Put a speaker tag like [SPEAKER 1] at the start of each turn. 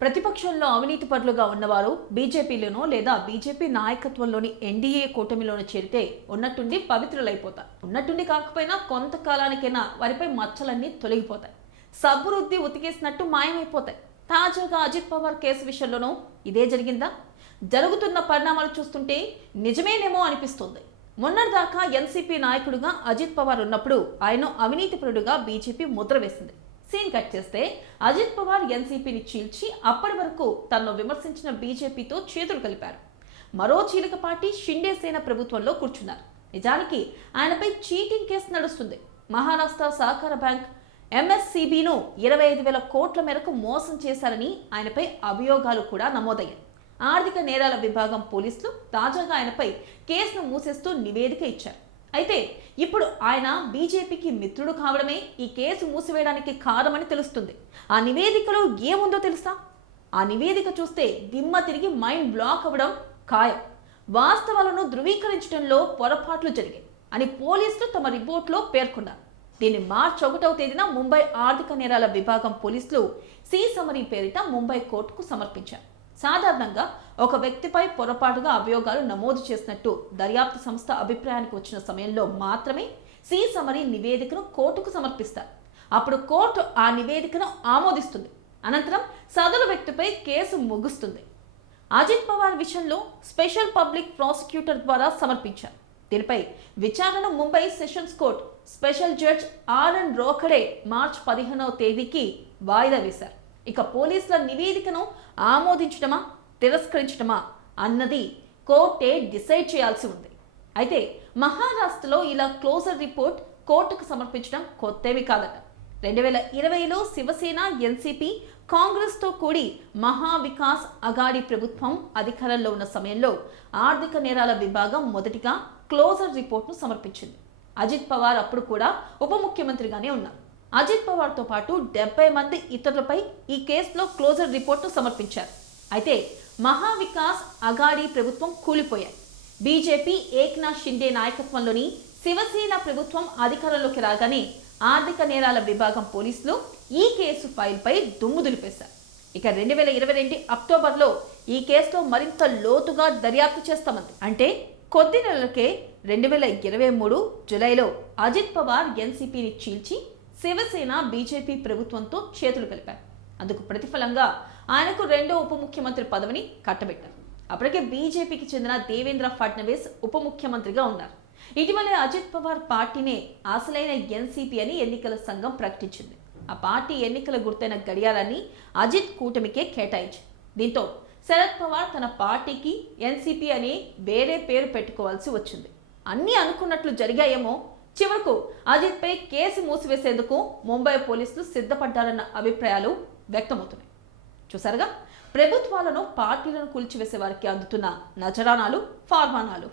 [SPEAKER 1] ప్రతిపక్షంలో అవినీతి పరులుగా ఉన్నవారు బీజేపీలోనో లేదా బీజేపీ నాయకత్వంలోని ఎన్డీఏ కూటమిలోనో చేరితే ఉన్నట్టుండి పవిత్రులైపోతారు. ఉన్నట్టుండి కాకపోయినా కొంతకాలానికైనా వారిపై మచ్చలన్నీ తొలగిపోతాయి. సబ్బురుద్ది ఉతికేసినట్టు మాయమైపోతాయి. తాజాగా అజిత్ పవార్ కేసు విషయంలోనూ ఇదే జరిగిందా? జరుగుతున్న పరిణామాలు చూస్తుంటే నిజమేనేమో అనిపిస్తుంది. మొన్నటిదాకా ఎన్సీపీ నాయకుడిగా అజిత్ పవార్ ఉన్నప్పుడు ఆయన అవినీతిపరుడుగా బీజేపీ ముద్ర వేసింది. సీన్ కట్ చేస్తే అజిత్ పవార్ ఎన్సీపీని చీల్చి అప్పటి వరకు తనను విమర్శించిన బీజేపీతో చేతులు కలిపారు. మరో చీలకపాటి పార్టీ షిండే సేన ప్రభుత్వంలో కూర్చున్నారు. నిజానికి ఆయనపై చీటింగ్ కేసు నడుస్తుంది. మహారాష్ట్ర సహకార బ్యాంక్ ఎంఎస్సిబిను ఇరవై ఐదు వేల కోట్ల మేరకు మోసం చేశారని ఆయనపై అభియోగాలు కూడా నమోదయ్యాయి. ఆర్థిక నేరాల విభాగం పోలీసులు తాజాగా ఆయనపై కేసును మూసేస్తూ నివేదిక ఇచ్చారు. అయితే ఇప్పుడు ఆయన బీజేపీకి మిత్రుడు కావడమే ఈ కేసు మూసివేయడానికి కారణమని తెలుస్తుంది. ఆ నివేదికలో ఏముందో తెలుసా? ఆ నివేదిక చూస్తే దిమ్మ తిరిగి మైండ్ బ్లాక్ అవ్వడం ఖాయం. వాస్తవాలను ధృవీకరించడంలో పొరపాట్లు జరిగాయి అని పోలీసులు తమ రిపోర్ట్లో పేర్కొన్నారు. దీన్ని మార్చి ఒకటవ తేదీన ముంబై ఆర్థిక నేరాల విభాగం పోలీసులు సి సమరీ పేరిట ముంబై కోర్టుకు సమర్పించారు. సాధారణంగా ఒక వ్యక్తిపై పొరపాటుగా అభియోగాలు నమోదు చేసినట్టు దర్యాప్తు సంస్థ అభిప్రాయానికి వచ్చిన సమయంలో మాత్రమే సి సమరీ నివేదికను కోర్టుకు సమర్పిస్తారు. అప్పుడు కోర్టు ఆ నివేదికను ఆమోదిస్తుంది. అనంతరం సదరు వ్యక్తిపై కేసు ముగుస్తుంది. అజిత్ పవార్ విషయంలో స్పెషల్ పబ్లిక్ ప్రాసిక్యూటర్ ద్వారా సమర్పించారు. దీనిపై విచారణ Mumbai sessions court special judge RN Rokhade March పదిహేనవ తేదీకి వాయిదా వేశారు. ఇక పోలీసుల నివేదికను ఆమోదించడమా తిరస్కరించడమా అన్నది కోర్టే డిసైడ్ చేయాల్సి ఉంది. అయితే మహారాష్ట్రలో ఇలా క్లోజర్ రిపోర్ట్ కోర్టుకు సమర్పించడం కొత్తవి కాదట. రెండు వేల ఇరవైలో శివసేన ఎన్సీపీ కాంగ్రెస్తో కూడి మహా వికాస్ అగాడి ప్రభుత్వం అధికారంలో ఉన్న సమయంలో ఆర్థిక నేరాల విభాగం మొదటిగా క్లోజర్ రిపోర్ట్ను సమర్పించింది. అజిత్ పవార్ అప్పుడు కూడా ఉప ముఖ్యమంత్రిగానే ఉన్నారు. అజిత్ పవార్తో పాటు డెబ్బై మంది ఇతరులపై ఈ కేసులో క్లోజర్ రిపోర్ట్ను సమర్పించారు. అయితే మహావికాస్ అఘాడీ అగాడి ప్రభుత్వం కూలిపోయాయి. బీజేపీ ఏక్నాథ్ షిండే నాయకత్వంలోని శివసేన ప్రభుత్వం అధికారంలోకి రాగానే ఆర్థిక నేరాల విభాగం పోలీసులు ఈ కేసు ఫైల్పై దుమ్ము దులిపేశారు. ఇక రెండు వేల ఇరవై రెండు అక్టోబర్లో ఈ కేసులో మరింత లోతుగా దర్యాప్తు చేస్తామంది. అంటే కొద్ది నెలలకే రెండు వేల ఇరవై మూడు జులైలో అజిత్ పవార్ ఎన్సీపీని చీల్చి శివసేన బీజేపీ ప్రభుత్వంతో చేతులు కలిపారు. అందుకు ప్రతిఫలంగా ఆయనకు రెండో ఉప ముఖ్యమంత్రి పదవిని కట్టబెట్టారు. అప్పటికే బీజేపీకి చెందిన దేవేంద్ర ఫడ్నవీస్ ఉప ముఖ్యమంత్రిగా ఉన్నారు. ఇటీవలే అజిత్ పవార్ పార్టీనే అసలైన ఎన్సీపీ అని ఎన్నికల సంఘం ప్రకటించింది. ఆ పార్టీ ఎన్నికల గుర్తైన గడియారాన్ని అజిత్ కూటమికే కేటాయించింది. దీంతో శరద్ పవార్ తన పార్టీకి ఎన్సీపీ అని వేరే పేరు పెట్టుకోవాల్సి వచ్చింది. అన్నీ అనుకున్నట్లు జరిగాయేమో చివరకు అజిత్పై కేసు మూసివేసేందుకు ముంబై పోలీసులు సిద్ధపడ్డారన్న అభిప్రాయాలు వ్యక్తమవుతున్నాయి. చూసారుగా ప్రభుత్వాలను పార్టీలను కూల్చివేసే వారికి అందుతున్న నజరానాలు ఫార్మానాలు.